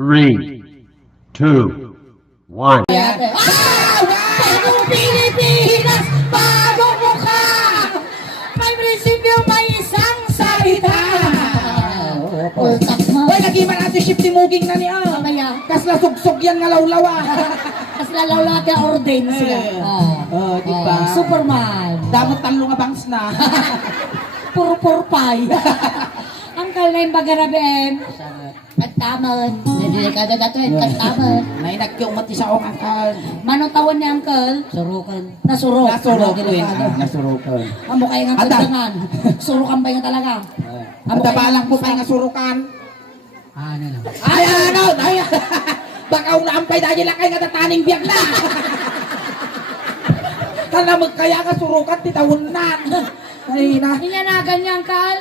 3, 2, 1. Bagong Pilipinas, bagong mukha! May prinsipyo, may isang salita! Hoy, lagi man natin shift ni Muging na niya. Mamaya, Kas nasugsog yan nga lawlawa. kasi lalaw ka ordain sila. Diba? Superman. Damot talo nga bangs na. Puro purpay. Uncle na yung bagarabem. Kantaman. Hindi ka na dato yung kantaman. May nagkiumat sa akong angkal. Manotawan ni Uncle. Surukan. Nasurok. Nasurok ko yun. Nasurukan. Amo kayo nga Ada. kantangan. Surukan ba yung talaga? Ang tabalang po pa nga surukan. Ano lang. Ay, ano? Ay, baka unaampay dahil lang kayo nga tataning biyag na. Kana magkaya nga surukan, titawunan. Ay na. Hindi niya na ganyan, Uncle.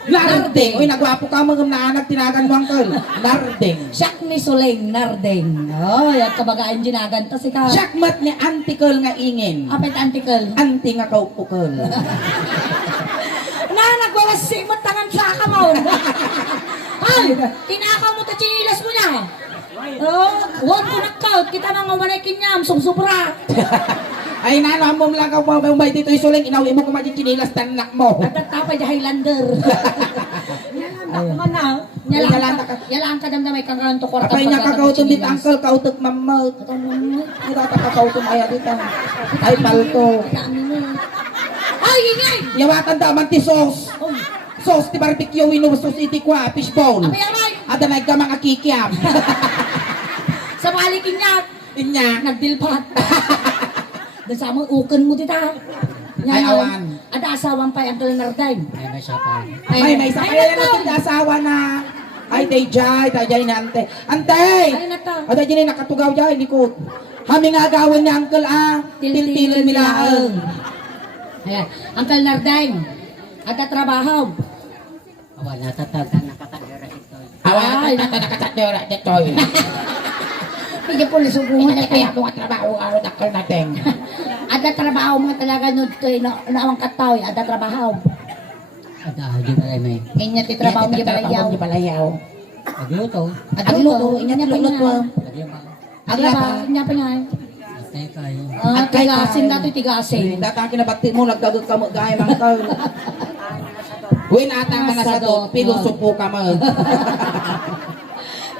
Narding. Uy, nagwapo ka mga naanak, tinagan mo angkol. Narding. Siyak ni Suling, Narding. Oh, yan kabagain dinagan. Tas ikaw. Sakmat ni antikol nga ingin. Apet antikal. Anti nga kaupukol. Na, nagwawasi mo tangan sa kamon. Ay, tinakaw mo ta chinilas mo na. Oh, huwag mo nagkaut. Kita mga umanakin niya, sumsubra. Ay nano, mo lang ka mo may dito isuling, inawi mo kumadin chinilas tanak mo. At tatapay di Highlander. Mana? Yalaan ka damdamay kang ganito kwarta. Apay niya kakauton dit angkol, kautot mamot. Ay data kakauton ay dito. Ay palto. Ay, ingay! Yawatan da man ti sauce. Sauce ti barbecue wino sauce iti kwa fishbone. Apay amay! Ada na ka mga kikiam. Sa balikin niya, Inya. nagdilpat. Dan sa mo, ukan mo tita. Ay awan. Ada asawan pa yung Narday. Ay may isa kaya natin ti asawa na. Ay dayjay na ante. Ante. Ay nata. Ada jini nakatugaw jay likod. Hami nga agawin ni uncle Tiltilan milaang. Ayan, Uncle Narday. Ada trabaho. Ay, Ay, nakatadera detoy. Hindi po nasubuhan na Kaya kung trabaho araw dakal natin. Ada trabaho mo talaga nyo ito, naawang kataw, ada trabaho. Inya ti trabaho mo balayaw. Di balayaw. Agluto. Agluto, inya ti lulot mo. Aglaba, inya pa niya. At kay Tigasin na ito, tigasin. Data kinabati mo nagdagot ka mo gaya mang tao. Win atang ka na sa dot, pilusupo ka mo.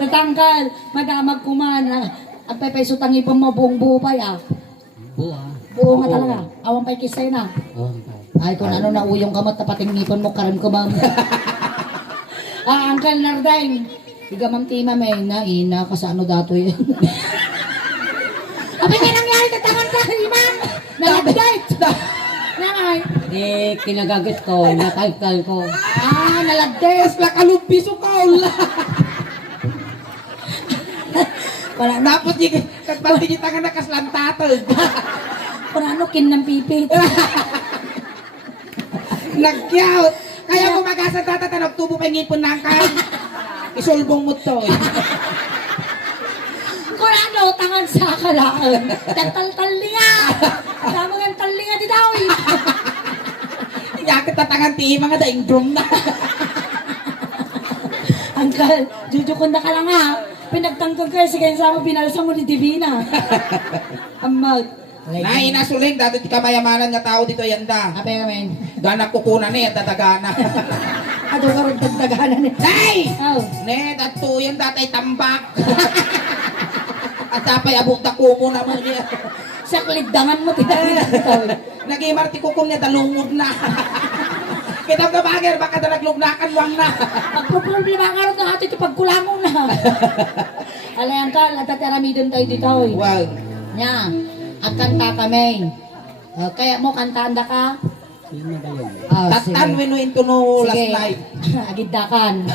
Tatangkal, madamag kumana. Ang pepeso tangi pa mo, buong buo pa ya. Buo nga talaga. Awang pa'y kisay na. Ay, kung ano na uyong kamot, tapating ngipon mo, karam ko ma'am. Uncle Narday. Tiga ma'am tima may na, ina, kasano dato yun. Abay nga nangyari, tatangan ka, ma'am. Nalagdait. Nanay. Kinagagat ko, nakalkal ko. Nalagdait. Des la kalumpi sukol. Wala na. Dapat yung kagpalti niya tangan nakaslantatag. Kung ano, kin ng pipit. Nagyaut. Kaya kung magasan tata nagtubo pa yung ipon ng kan. Isulbong mo to. Kung ano, tangan sa kalaan. Tal-tal niya. Tama nga tal niya di daw. Yakit tatangan ti mga daing drum na. Uncle, jujukon na ka lang ha. Pinagtangkag kayo, sige sa mo, binalsa mo ni Divina. Amag. Na inasuling dati ti kamayamanan nga tao dito yanda. Apay namin. Ganak kukunan na yan tatagana. Ado ka rin tagdaganan eh. Nay! Oh. Ne, datu yan datay tambak. At tapay abot na kumo na mo niya. Sa kliddangan mo, tinagin. Nag-imarti kukum niya dalungod na. Kita ka bagay, baka dalaglugnakan wang na. Magpo-problema ka rin na ito pagkulangon na. Alayan ka, natateramidon tayo dito. Wow. Nya, at kanta kami. Kaya mo kantanda ka? Tatan winu into no last Sige. night. Agiddakan.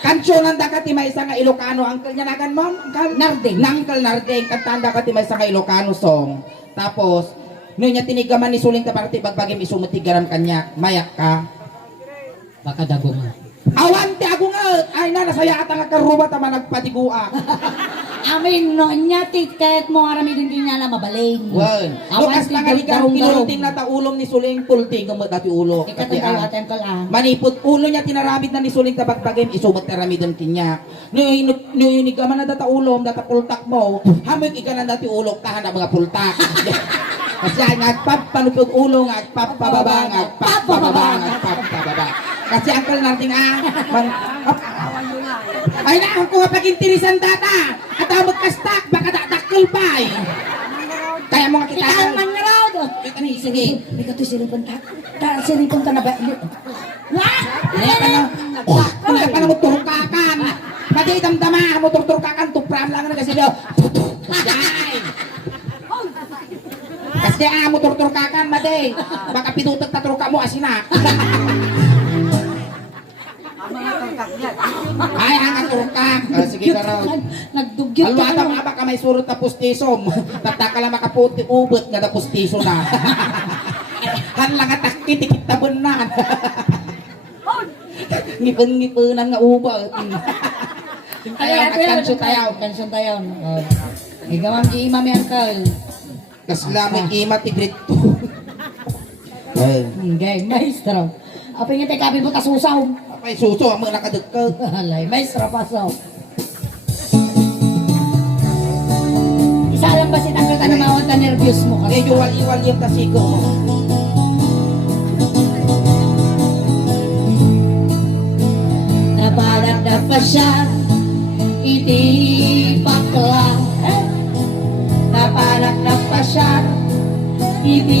Kansyonan da ka ti may isang nga Ilocano uncle niya nagan ma'am. Narding. Nangkel Narding kantanda ka ti may isang nga Ilocano song. Tapos no niya tinigaman ni suling ta parti bagbagim isumuti garam kanya. Mayak ka. Baka dago nga. Awan ti ako nga ay na nasaya ata nga karuba ta man nagpatigua. Amin no nya tiket mo arami din niya na mabaling. Wan. Awan Lukas ti na kaligan, darong-darong. pinulting na taulom ni Suling pulting kung dati ulo. Ikatan tayo atin kal ah. Manipot ulo niya tinarabit na ni Suling tabagbagim isumot taramidon kinyak. Ni gaman na data ulom data pultak mo. Hamig ikanan dati ulok tahan ang mga pultak. Kasi ngagpap panupod ulo ngagpap pababa. Kasi angkol nating ay na ako pag-intirisan data. At amot kastak baka dakdakkel pa. Kaya mo nga kita. Ikaw man nga raw do. Sige. Ikaw to silipon ka. Silipon ka na ba? Kaya pa na mo turukakan. Pati damdama mo turukakan tupram lang na kasi do. Kasi mo turukakan made. Baka pinutot na turuka mo asinak. Ay, ang turukak. Sige ka raw. Nagdugyot ka Alwata na. mga baka may surot na pustisom. Tataka lang makaputi ubot nga na pustiso na. Hanlang at kitikit na bunan. Ngipon-ngiponan nga ubot. Ayaw, kansyon tayo. Kansyon tayo. Igamam di imam yan kal. Kaslamig ima tigrit to. Okay, maestro. Apa yung tayo kapil mo tasusaw? Ay, suso, ang mga nakadagkag. Alay, maestro paso. Isa lang ba si tanggal ka na mawag ka nervyos mo kasi? Medyo wali-wali yung tasigo mo. Nabalak na pa siya, iti bakla. Nabalak na pa siya, iti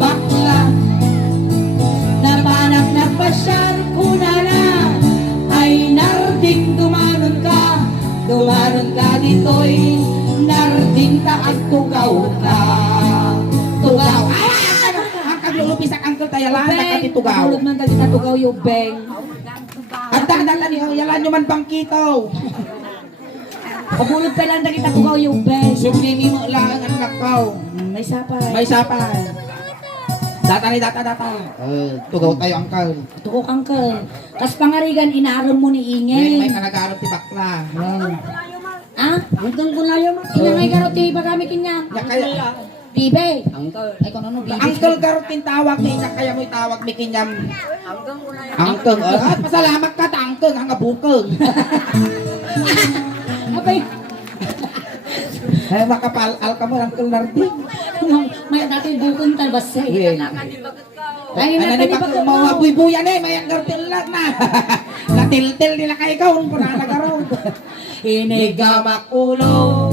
bakla. Nabalak na pa siya, kunana, ay narding dumanon ka dito'y narding ta at tugaw ka. Tugaw, ay! Ang kaglulupi sa angkol tayo lang, nakatitugaw. Tulog man kita tugaw yung beng. Ang dagdag ni yalan nyo man bangkito. Pabulog pa lang kita tugaw yung beng. Sublimi mo lang ang anak ko. May sapay. May sapay. Data. Tugaw tayo angkol. Tukok angkel. Kas pangarigan inaram mo ni Ngayon may Ingay. kanagaro ti bakla. Ah? Hanggang ko na yun. Inangay karot ti pagami kinya. Ya kaya Bibe. Angkol. Ay kung ano bibe. angkol garot tin tawag ni nya kaya mo itawag mi kinyam. Angkol. At pasalamat ka ta angkol hanga bukeng. Apay. Ay makapal ka mo angkol narding. May dati bukong talbasay. Ay Ano ni na pak mga buy-buyan may gartil lang na. Natiltil nila kay ikaw kung na nagaro. Inigamak ulo.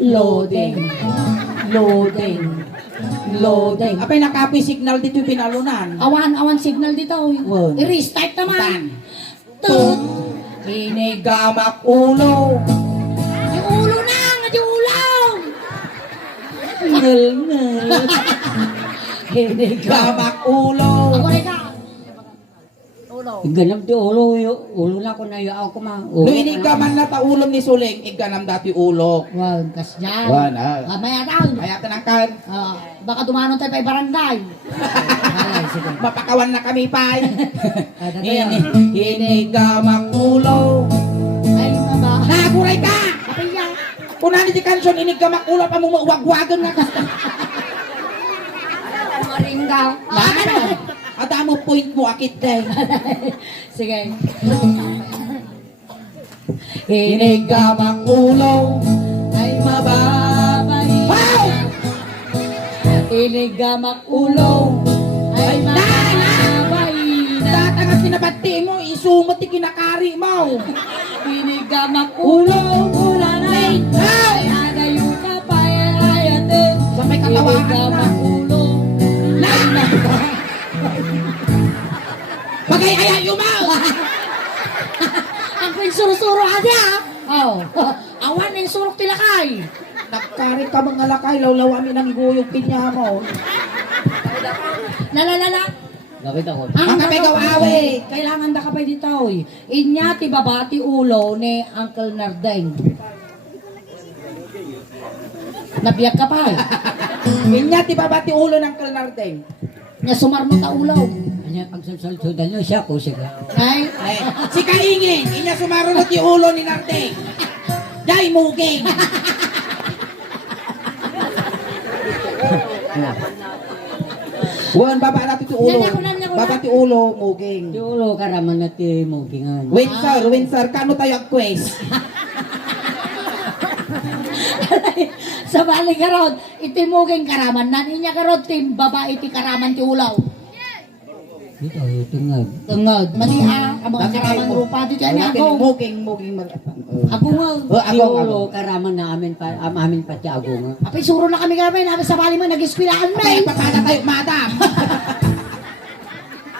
Loading. Apay nakapoy signal dito yung pinalunan. Awan signal dito. Wan. I-restart Tan. naman. Tut. Inigamak ulo. Yung ulo na, yung ulo. Ngel. Inigamak. Gamak ulo. Ako rin ka. Ulo. Ganap di ulo na ko na yaw ko ma. No inigaman na ta ulom ni Suling, iganam dati ulo. Wag, kas dyan. Wan, Maya taon. Hayatan ang kan. Baka dumanon tayo pa barangay. Ay, sige. Mapakawan na kami pa. Dati yan. Inigamak ulo. Ay, maba. Naguray ka! Kapay yan. Kunan ni kansyon inigamak ulo pa mo wagwagan nga ka. Maringgaw. Ada mo point mo akit day. Sige. Inigamak ulo. Ay, mababay. Wow! Inigamak ulo. Ay, mababay na. Data nga kinabati mo, isumot ti kinakari mo. Inigamak ulo. Ula na. Ay, adayo ka pa. Ayatin. Sa may katawaan Inigamak na. ulo. Ay, mababay. Pagay-ayay yumaw! Ang pinsuro-suro adi ah. Awan yung surok tilakay. Nakari ka mga lakay, lawlaw amin ang guyong pinya mo. Lalalala. Bakit ako? Ang kapegaw awe. Kailangan da ka pa dito. Inya ti babati ulo ni Uncle Nardeng. Nabiyag ka pa. Inya ti babati ulo ng kalnardeng. Nya sumarmo ta ulaw. Kanya pagsulsudan nyo siya ko siya. Ay, Ay, si Kaingin, inya sumarunod yung ulo ni Nardeng. Dai muging. Wan, baba natin ti ulo. Nanyakunan. Baba ti ulo, muging. Di ulo karaman na ti mugingan. Windsor, kano tayoag-quest? sa bali karod, iti muging karaman. Naninya karod, tim babae ti karaman ti ulaw. Dito, tungag. Tungod, mali ang mga karaman rupa dito yan agong. Muging. Agong Di ulo karaman na amin pa ti agong. Apay suro na kami namin sa bali mo nag-ispilaan na Ay, patada tayo, madam.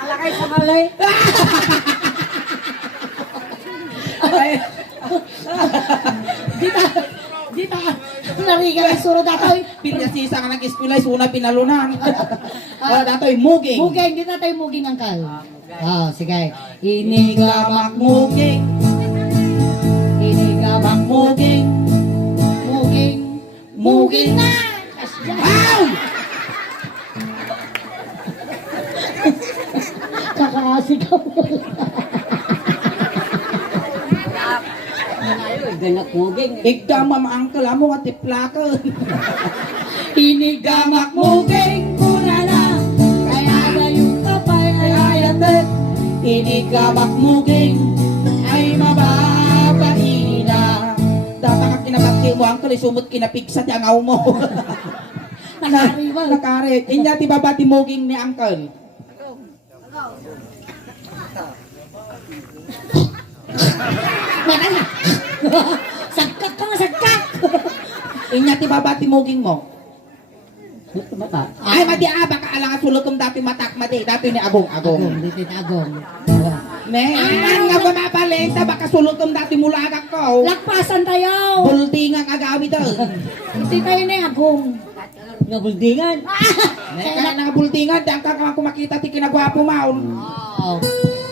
Alakay sa malay. Dita, nariga ang suro datoy. Pinasisa ka nag-ispilay, suna pinalunan. Datoy, muging. Muging, dita tayo muging angkal. Sige. Inigamak Muging. Inigamak muging. Muging na! Ow! Kakasigaw mo. Ganak muging. Igda mamaangkal amo nga tiplaka. Inigamak muging kunala. Kaya gayong kapay ay ayatet. Inigamak muging ay mababain na. Data ka kinabati mo angkal, sumot kinapigsa ti angaw mo. Nakariwal. Nakare. Inya ti babati muging ni angkal. Matala. Sagkak ka nga, sagkak. Inya ti babati muging mo. Mata. Ay madi baka alang sulod kung dati matak madi. Dati ni agong. Dito agong. Ne, nga bumabalenta baka sulod kung dati mulagak ko. Lakpasan tayo. Bulding ang agawi doon. Hindi tayo na agong. Nabuldingan. Kaya nga buldingan, dang ka kung makita ti kinagwapo maul. Oh.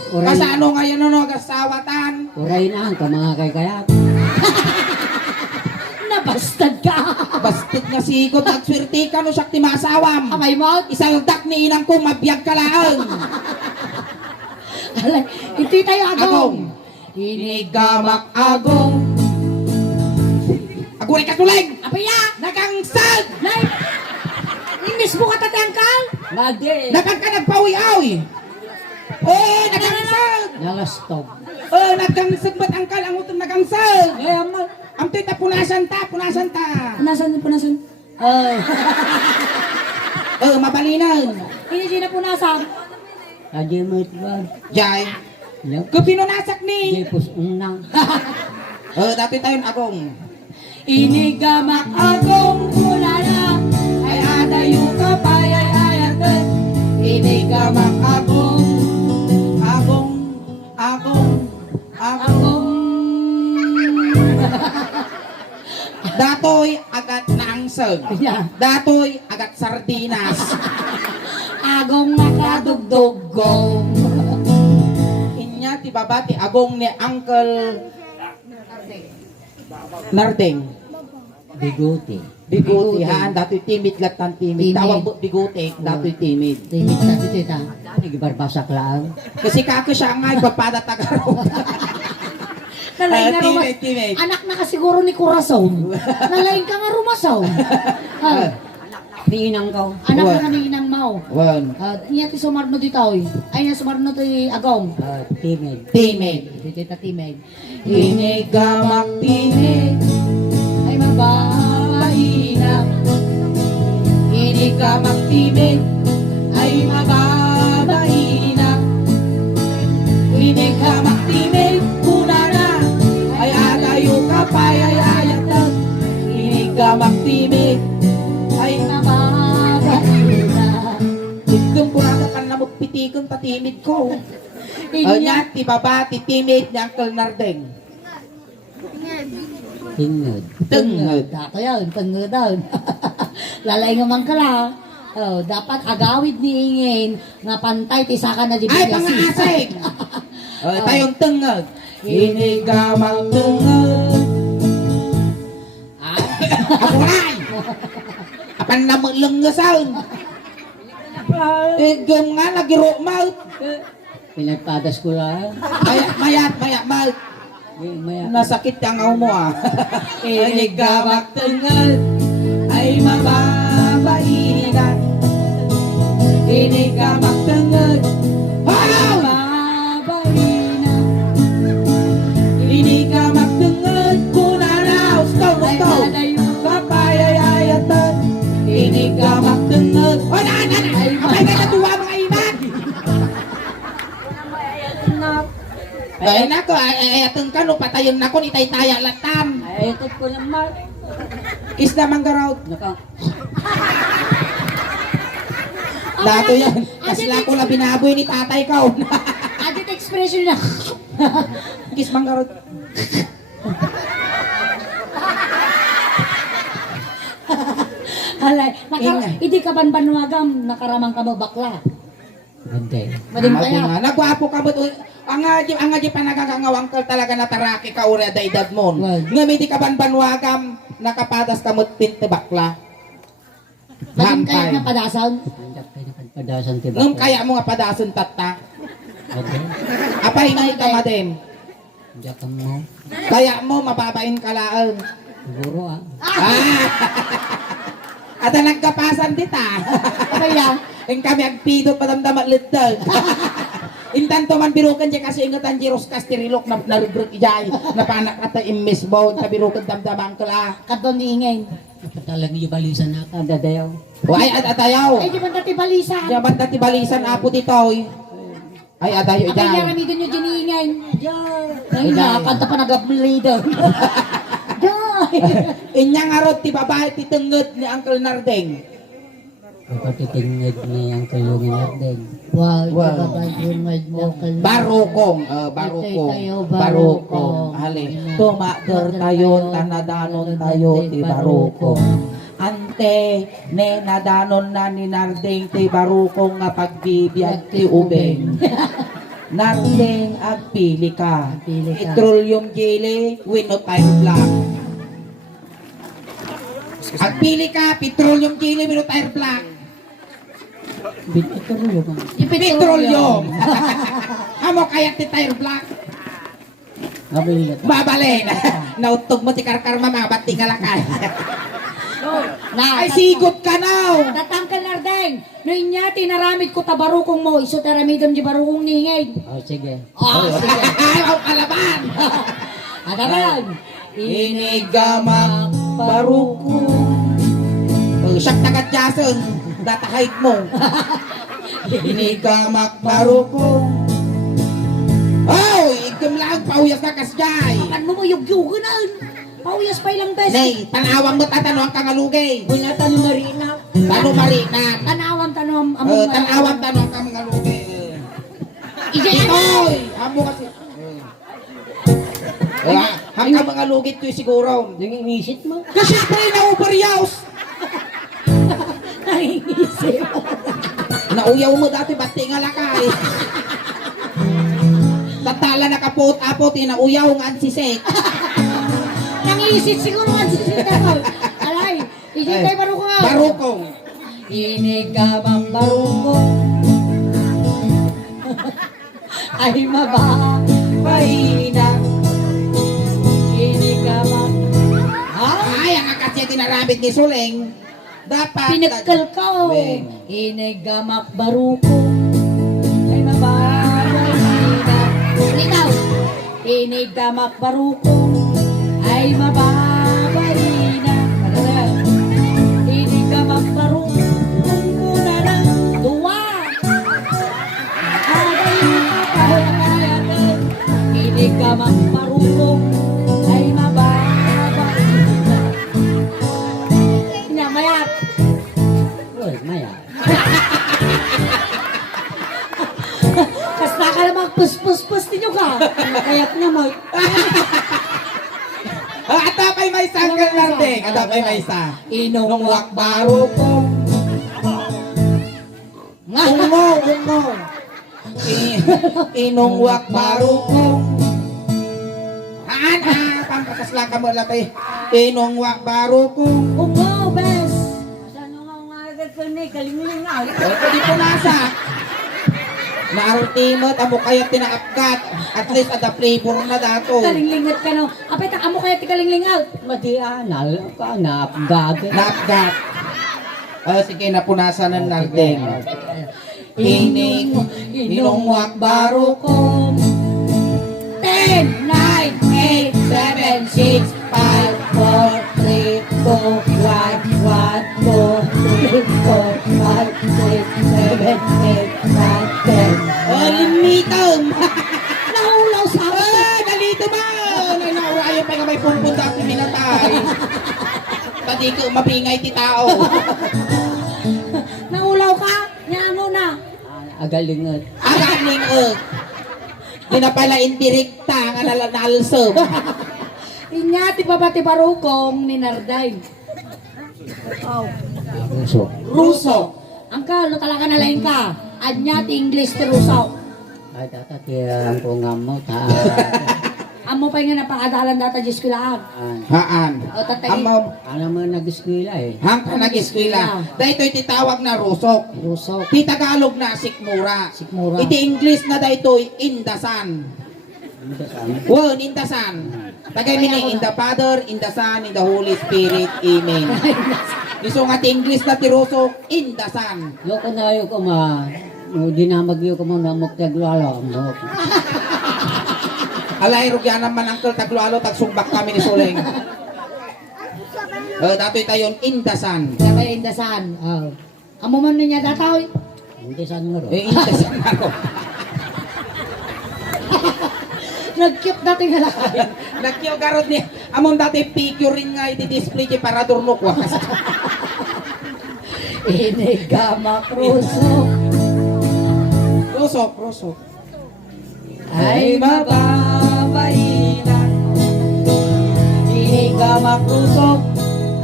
Kasi ano ngayon no, gasawatan. Uray na ang mga kaya. Nabastad ka. Bastit nga sikot at swerte ka no siyak ti masawam. Amay mo. Isang dak ni inang ko mabiyag ka laang. Alay, hindi tayo agong. Agong. Inigamak agong. Agoy ka tuling! Apaya. Nagangsag! Nay. Inis mo ka tatangkal. Madi. Nakan ka nagpawi-awi! Oh, nagangsag! Nalastog. Oh, nagangsag ba't angkal ang utong nagangsag? Kaya mo. Ang tita punasan ta! Punasan. Oh, mabalinan! Hindi na punasan. Adi mo ito. Jai! Ano? Kupinunasak ni! Jepos unang. Oh, dati tayo agong. Inigamak agong kulala. Ay adayo ka pa ay ayatet. Inigamak agong. Agong. Datoy agat naangsag. Yeah. Datoy agat sardinas. Agong nakadugdugong. Inya ti babati agong ni Uncle Nardeng. Bigote. Biguti ha, datoy timid latan timid. Timid. Tawag mo biguti, datoy timid. Tingit na tita. Nagbarbasak lang. Kasi kako siya nga pagpada tagaro. Nalain nga rumas. Timid. Anak na kasiguro ni Corazon. Nalain ka nga rumasaw. Ninang ko. Anak What? na kami inang mau. Wan. Iya ti sumarno di tao. Ay na sumarno ti agong. Timid. Timid. Tita timid. Inigamak timid. Ay mababae na. Inigamak timid. Ay mababae na. Inigamak timid. Una na. Ay alayo ka pa ay ayatan. Inigamak timid. Ay Mababae na. Itong purata ka na magpitikon patimid ko. Inya. Anya, ti babati timid ni Uncle Nardeng. Tingod. Tengod. Dato yan, tanggodan. Lalay nga man kala. Oh, dapat agawid ni Ingin nga pantay ti saka na di Ay, bigasis. pangasig! Tayong tengod. Inigamang tengod. Ako rin! Apan na mo lang nga sound. Gam nga, nagiro mouth. Pinagpadas ko lang. Maya, mal. Maya. Nasakit ang aw mo ah. Inigamak tengel ay mababainan. Inigamak tengel ay mababainan. Inigamak tengel kunanaos kamustaw. Kapayayayatan. Inigamak tengel. O na. Kapay ka natuwa mga iman. Ay nako, atong kano patayon nako ni taytaya latam. Ay, ito ko naman. Isda manggarawd. Naka, Dato yan. Kasla ko la binaboy ni tatay ka. Adit expression na. Kiss manggarawd. Alay, Ingay. hindi ka banbanwagam, nakaramang ka mo bakla. ganda. Madim kaya. Nagwapo ka ba? Ang nga pa nagagangawang ka talaga na taraki ka uri da edad mo. Well. Nga may di ka banbanwagam, nakapadas ka mo tinte bakla. Madim kaya Hampay. na padasan. Hindi ka pinapadasan tiba. Ngam kaya mo nga padason tata. Okay. Apay nga ka madem. Hindi ka mo. Kaya mo mababain ka laan. Siguro ah. At ang nagkapasan dita. Kaya, Ang kami agpido padamdamat litag. Intanto man birukan dyan kasi ingatan Jiros Castirilok na narubruk ijay. Napanak ata imbes mo. Tabirukan damdamang kala. kadon ni ingay. Kapatalang yung balisan na ka, dadayaw. O ay atayaw. Ay, di ba dati balisa? Diyan banda ti balisan apo dito. Oy. Ay adayo Apay ijay. naramidon nyo diniingay. Ay, Ay, nakakanta pa nag-bleeder. Joy! Inyang arot ti babae ti tengod ni Uncle Nardeng. Kapatitingid ni ang tulungin natin. Wow, Wow. babagimad mo ka na. Barukong, barukong, Ito'y tayo, barukong. Hali, tumader tayo, tanadanon tayo, ti barukong. Ante, ne nadanon na ni Nardeng ti barukong nga pagbibiyag ti ubeng. Nardeng agpili ka. Agpili ka. Petroleum jelly, wino tayo black. Agpili ka, petroleum jelly, wino tayo black. Ito rin yung Yung Petroleum. Amo kaya ti tire black. Mabilit. Babalin. Nautog mo ti karkar mama, ba't tingalakay? Na, Ay, sigot ka now. tatangkal nardeng. No inya, tinaramid ko tabarukong mo. Iso taramidam di barukong ningay. Oh, sige. Ah, sige. Ay, ang kalaban. Adaban. Inigamang baruko. Siyak tagat jason. Datahayt mo. Inigamak baruko. Oh, igam lang, pauyas ka kasjay. Kan mo mo yugyugan na. Pauyas pa ilang beses. Nay, tanawang mo tatanong kang alugay. Bulatan marina. Tano marina. Tanawang tanom. Tanawang tanong kang alugay. Ije Itoy! Amo kasi. Wala. Hanggang mga lugit ko siguro. Nangingisit mo? Kasi pa rin na-overyaws. Nangingisip. Nauyaw mo dati, bati nga lakay. Tatala nakapot-apot, inauyaw nga ansisek. Nangisit siguro ang sisita ko. Alay. Ije tayo barukong nga. Barukong. Inigamang barukong. Ay mababaina. Inigamang. Ha? Ay, ang akasya tinarabit ni Suling. Dapat. Pinagkal ka o. Weng. Inigamak barukong. Ay mababaina. Ikaw. Inigamak barukong. Ay mababaina. Inigamak barukong. Muna lang. Duwa. Inigamak barukong. Ay mababaina. Namayat. Uy, maya. Kas baka na magpus-pus-pus ninyo ka. Kayat na mo. Atapay may isa ka Nardeng. Atapay may isa. Inong Nung wakbaro ko. Ungo, ungo. Inong wakbaro ko. Pampakasla ka mo latay. Inong wakbaro ko. Ugo, bes. Saan nga agad ko ni kalimling nga? Pwede po nasa. Naartimot, amo kaya tinaapkat. At least ada flavor na dato. Kalinglingat ka no. Apay, amo kaya ti kalinglingaw. Madianal ka na gag. Naapkat. Sige, napunasan ng nardeng. Ining, inungwak baro ko. 10, 9, 8, 7, 6, 5, 4, 3, 2, 1, 1, 2, 3, 4, 5, 6, 7, 8, 9, 10. Limitom! Nahulaw sa akin. Dalito ba? Naurayo pa nga may pupunta ako minatay. Tadi ko mapingay ti tao. Nahulaw ka? Yan mo na. Agalingot. Agaling Di na pala indirekta nga nalsum. Inyati pa ba ti barukong ni Narday? Oh. Ruso. Ruso. Angkal, no talaga nalain ka. Anyati English ti Ruso. Ay, tatakirang ko nga mo. Amo pa nga napakadalan data Diyos ko lang. Haan. O tatay. Amaw. Ano mo nag-eskwela eh. Hang ka nag-eskwela. Dahil ito'y titawag na rusok. Ruso. Ti Tagalog na sikmura. Sikmura. Iti English na dahil ito'y indasan. Well, indasan. Tagay mini in the Father, in the Son, in the Holy Spirit. Amen. Iso nga ti English na ti rusok, indasan. Yoko na yoko ma. Dinamag yoko mo na magtaglalo. Alay, rugyan naman Uncle Taglualo, tagsumbak kami ni Suling. Dato'y tayon indasan. Kaya indasan. Oh. Amo man niya dataw. Hindi saan nga ro. Indasan ako. Nag-keep dati nga lakay. Nakyo garod ni amon dati figure rin nga i-display di para durnok wakas. Inigama Ruso. Rusok. Ay mababainan Inigama Ruso.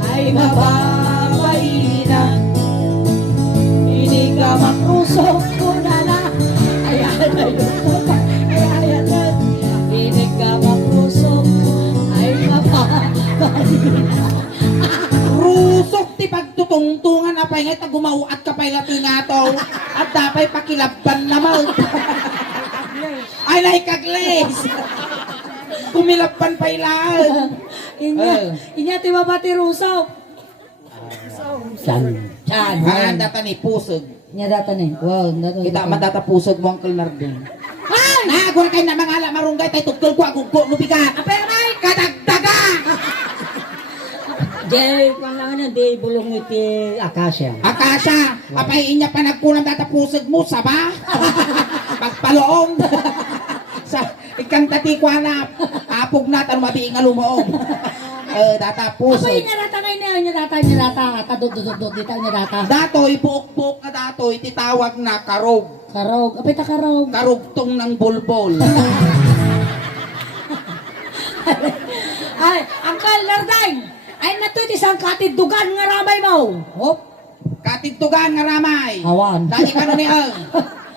Ay mababainan Inigama Ruso. Kuna na. Ayan na yung ayan na. Inigama Ruso. Ay mababainan. Rusok ti pagtutungtungan apay nga tagumauat ka pay lati nga to. At dapay pakilabban naman. Ay kagles. Kumilabban pay lahat. Inya ti babati Ruso. San. Chan. Data ni pusog. Inya data ni. Wow, data. Kita madata pusog mo Uncle Narding. Ay! Gura kayo na mga ala marunggay tayo tugtol ko agugko no bigat. Apay may Kadagdaga! Jay, panlangan na di bulong iti akasya. Akasya, apahiin niya pa nagkulang data pusog mo, saba? Pagpaloong. Sa ikantati ko hanap, apog na tanong mabiing nga lumoong. Data pusog. Apay niya data ngayon niya data. Tadudududud dita niya data. Datoy, buok-buok na datoy, titawag na karog. Karog. Apay ta karog. Karugtong ng bulbol. Ay, Uncle Larday. Ay natoy isang katidugan nga ramay mo. Hop. Katitugan nga ramay. Awan. Dali ka nun niya.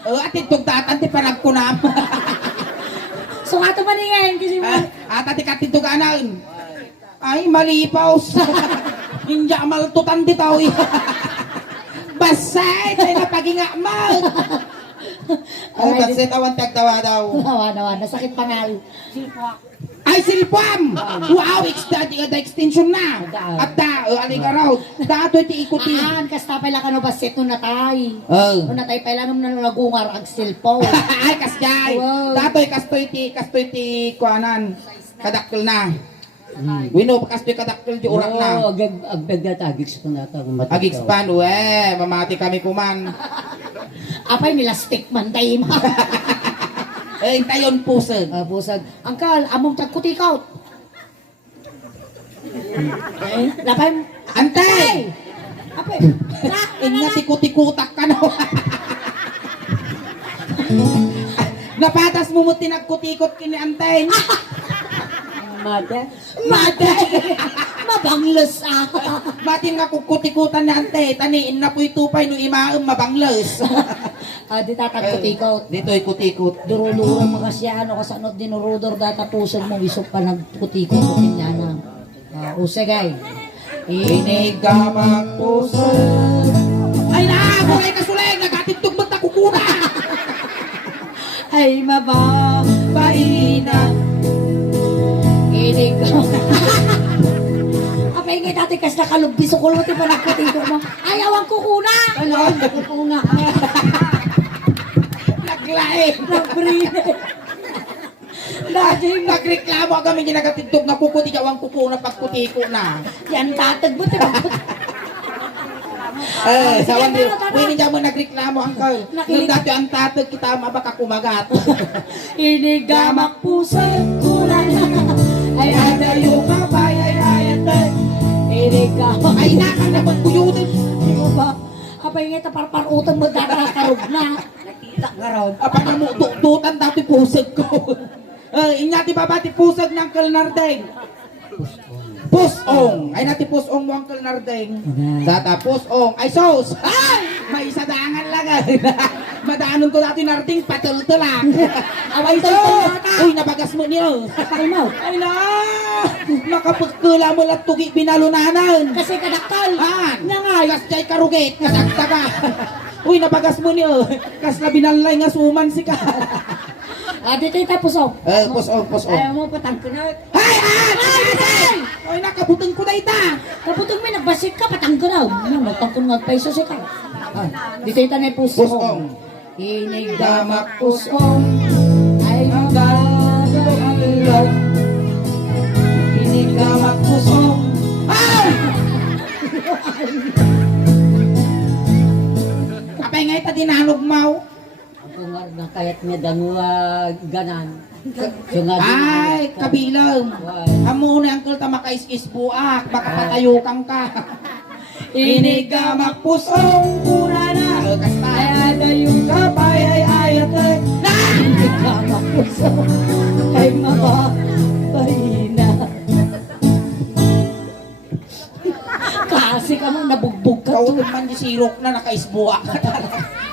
Atid tugtatan, ti panagkunam. So ato maningin kasi mo. Ati katituganan. Ay, malipaws. Hindi maltutan di tao. Basay, tayo na paginga mal. Ay, kasi tawan tagtawa daw. Nawa, nasakit pangal. Ay, silpam! Wow, the extension na. At alay ka raw. Dato iti ikuti. Kasta pala ka no basit no natay. Oh. No natay pala nung nagungar ang silpo. Ay, kasyay. Wow. Dato'y kastoy ti kuanan. Kadakkel na. Wino, kastoy kadakkel di urak na. Oo, agdagat agix pa nata. Ag-expand, mamati kami kuman. Apay nila stick man tayo ma. Tayon pusag. Pusag. Angkal, among tagkutikaw. Lapay. Antay! Apay. Inya tikutikutak ka no. Napatas mo mo tinagkutikot kini Antay. Mada. Mabanglos Batin nga kukutikutan ni Antay. Taniin na po'y tupay no imaam mabangles. Di tatagkutikot. Dito'y kutikot. Durulurang mga siya, kasanot dinurudor data pusog mo, isok pa nagkutikot ko niya na. Usagay. Inigamang pusog. Ay na! Kulay ka suleg! Nagatitugmat na kukuna! ay mababaina. Inig ko. Apay nga dati kas nakalubis ko luti pa nagputin ko mo. Ayaw ang kukuna. Ano, kukuna. Naglae. Nagbrine. Lagi Nagreklamo kami ginagatigtog na kukuti ka ang kuko na pagkuti ko na. yan tatag mo. Sawan din. Hindi niya mo nagreklamo ang kayo. Nung dati ang tatag kita mabaka kumagat. Inigamak puso kunan. Ay adayo ka ba ay ayatan. Inigamak. Ay nakan naman kuyutin. Di mo ba? Apay nga taparparutan mo datakarog na. Nakita ka raw. Apa na mo tutan dati pusag ko. Inyati babati pusag ng Kalnardeng. Pusong. Ay nati pusong mo ang Kalnardeng. Data pusong. Ay sos. Ay! May isa daangan lang. Madaanon ko dati narding patultulak. Away Ay ito sos. ito Uy nabagas mo niyo. Ay mo. Ay na! Nakapagkula mo lang tugi binalunanan. Kasi kadaktal. Han! Nangay. Kas jay karugit, kadagdaga. Uy, nabagas mo niyo. Kas na binalay nga suman si ka. Dito tapos oh. Pusong. Ayaw mo patang ko na. Hay! Ay, nakabutang ko na ita. Kaputong may nagbasik ka, patang ko na. Magtang ko nga peso si ka. Dito ita na pusong. Pusong. Inigamak pusong. Ay magalo ang ilaw. Inigamak pusong. Ay! Apay nga ita dinanog mau. Ang nga na kayat niya danwa ganan. So nga Ay, kabilang. Amo na angkol ta makaiskis buak, baka patayo kang ka. Inigamak pusong kurana. Kasta. Ay adayo ka pa ay ayatan. Inigamak pusong. Ay mababaina. Kasi ka mo nabugbog ka to. Kaulog man di sirok na nakaisbuak.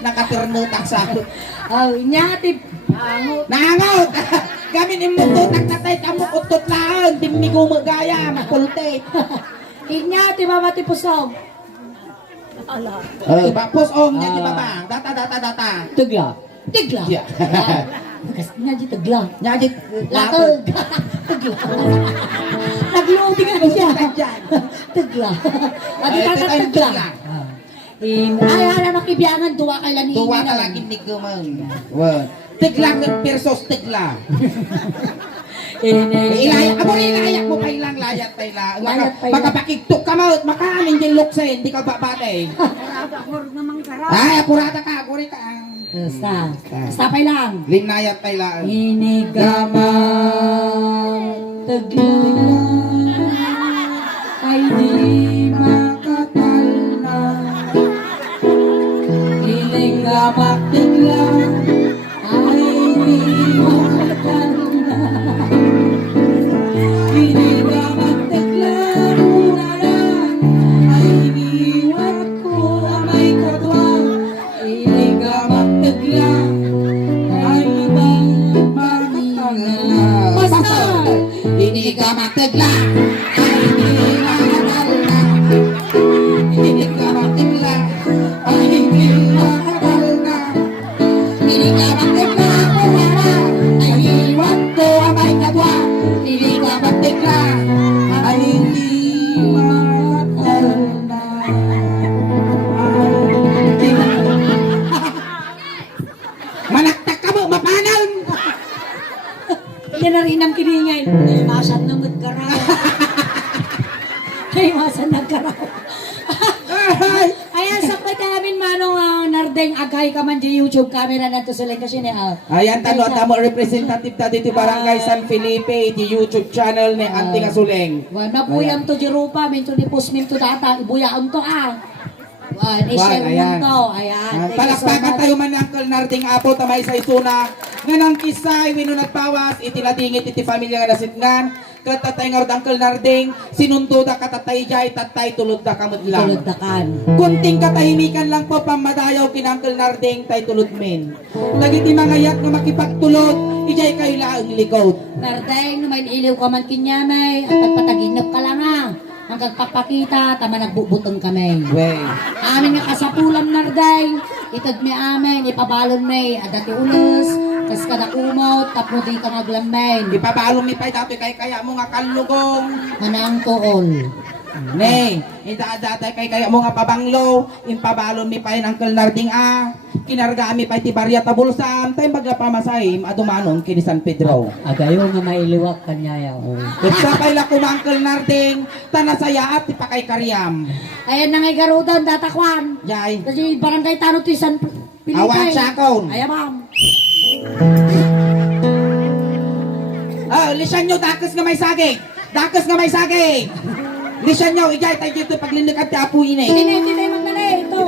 Nakatirnutang sa Nyati. Angot. Nangaw! Gamin imutot ang tatay kamok utot laan. Dimmi gumagaya, mapulte. Nyati mamati pusong. Bapos niya di ba? Data. tugla. Tigla. Yeah. Kasi nga di tagla. Nyajit. Latag. Tagla. Nag-loading nga siya. Tagla. Adi ka ka tagla. Ay, hala nakibiyangan, duwa kay laningin. Tuwa talagin ni Guman. Tigla ng persos tigla. Ilayak mo ilayak mo pa ilang layat tayo la. Layat pa ilang. Makapakigtok ka mo, makanin din luksen, di ka babate. Ay, apurata ka, apuri ka. Sa. Sapay lang. Linayat tayo la. Inigamang tagla ay di makatalna. Inigamak tagla ay di makatalna. Inigamak tagla muna ay iniwan ko may katwa. Inigamak tagla ay mababaina. Basta! Inigamak tagla ay di makatalna. Inigamak tagla ay di makatalna. Inigamak tagla muna ay iniwan ko may katwa. Inigamak tagla ay di makatalna. Manaktak ka mo, mapanal! Yan na rin ang kiningay. Ay masan na magkaraw. Ay, masan nagkaraw. Ayan, sakay namin manong nardeng agay ka man di YouTube camera na to sila kasi niya. Ayan, tano at amo representative ta dito Barangay San Felipe, di YouTube channel ni Auntie Kasuleng. Wan, mapuyam to Jerupa, minto ni Pusmin to data, ibuyaon to Wan, i-share ayan. mo to. Ayan, thank you so Palakpakan much. tayo man ni Uncle Narding Apo, tamay sa isuna. Nga ng kisay, winunat pawas, itiladingit iti pamilya nga nasitngan. Katatay nga rod Uncle Narding, sinunto da katatay jay, tatay tulod da kamudlang. Tulad dakan. Kunting katahimikan lang po pamadayaw kin Uncle Narding tay tulod men. Dagiti mga yat nga makipagtulod, ijay kayo laang likod. Nardeng, no may iliw ka man kinyamay, at pagpataginap ka lang Ang kagpapakita, tama nagbubutong kami. Wey. Amin nga kasapulam Nardeng, itag mi amin, ipabalon may, adati ulos, Kas kada kumot, tapos di ka naglamen. Ipabalo mi pa'y dati kaya mo nga kalugong. Manang tuol. Ne, ida-adatay kaya mo nga pabanglo, impabalo mi pa'y Uncle Narding kinarga mi pa'y tibarya tabulsam, tayo maglapamasahim, adumanon kini San Pedro. Agayo nga mailiwak kanya yaw. Kutsa pa'y lako Uncle Narding, tanasaya at tipakay karyam. Ayan na ngay garudan, datakwan. Yay, Kasi barangay tanong to isan Pilipay. awan sakon. Ayan ma'am. Lisan nyo, dakas nga may saging. Dakas nga may saging. Lisan nyo, ijay tayo dito paglinig at apuin eh. Hindi magmali. Ito.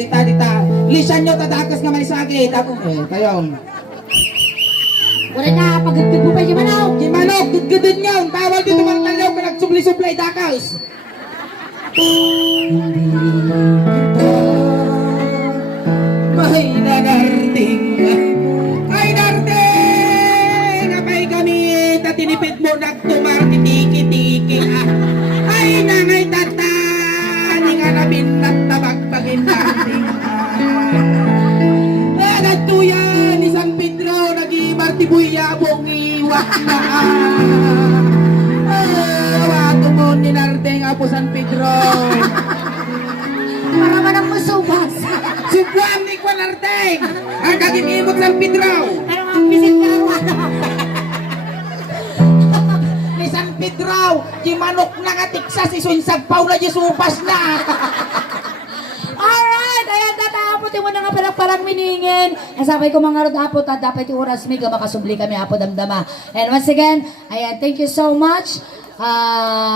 Dita. Lisan nyo, tadakas nga may saging. Kayon. Wala na, pagagpig mo pa yung manaw. Di manok, gudgudun nyo. Bawal dito mga talaw ka nagsubli-sublay dakas. May nanarding. Ay narding! Apay gamit at tinipid mo nagtumar titiki-tiki. Ay nangay tata! Di nga nabin at tabagbagin narding. Nagtuyan ni San Pedro, nag-imartibuya mong iwak na. Wato mo ni Nardeng Apo San Pedro. Para manang masubas. Subuan ni Juan Nardeng, ang kagimimog San Pedro. Pero ang bisit ka Ni San Pedro, di manok na nga tiksas, isunsagpaw na di supas na. Alright, ayan tatapot yung mga parang miningin. Asabay ko mga rodapot at dapat yung oras may makasubli kami apo damdama. And once again, ayan, thank you so much.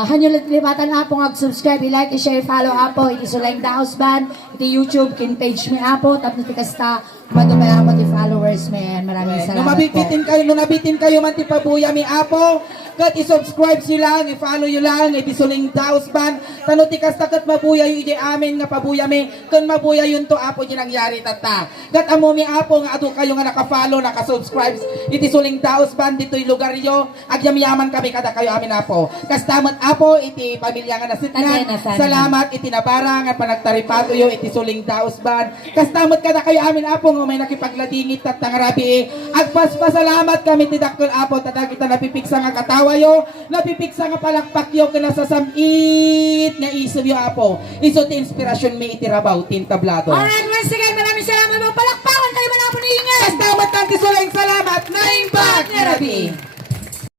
Hanyulit lipatan apo subscribe, i-like, i-share, follow apo. Iti Sulayng Daos Band, iti YouTube, kin page mi apo. Tapos iti kasta, madumay apo ti followers mi. Maraming salamat po. Nung nabitin kayo man ti pabuya mi Apo, kat i-subscribe sila, i-follow yun lang, iti Sulayng Daos Band. Tano ti kasta kat mabuya yung iti amin nga pabuya mi. Kun mabuya yun to Apo di nangyari tata. Kat amo mi Apo nga ato kayo nga naka-follow, naka-subscribe iti Sulayng Daos Band dito'y lugar yo. Agyam-yaman kami kada kayo amin Apo. Kastamat Apo iti pamilya nga nasitnan. Salamat iti nabara nga panagtaripato yo iti Sulayng Daos Band. Kastamat kada kayo amin Apo nga may nakipagladingit at tangarabi. Agpaspasalamat kami ti dakkel Apo tadag kita napipiksa nga katawa yo, napipiksa nga palakpak yo kana sa samit nga isip yo Apo. Iso ti inspirasyon mi iti rabaw tin tablado. Alright, once again, maraming salamat. Magpalakpakan kayo manapo ni Ingay. Kastamat kang ti Sulayng salamat na impact nga rabi.